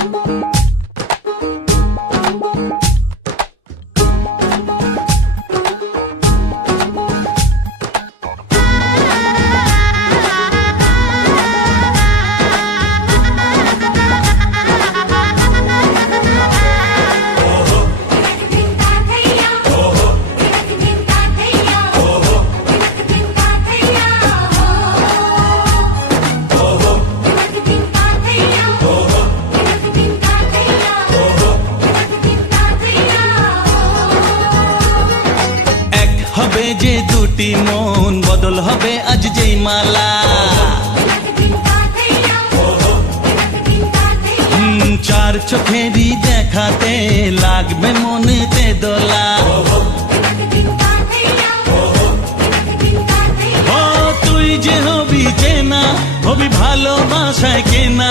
এক হবে যে দুটি মন, বদল হবে আজ যেই মালা। চার চোখেরই দেখাতে লাগবে মনেতে দোলা তুই যে হবি চেনা হবি ভালোবাসায় কেনা।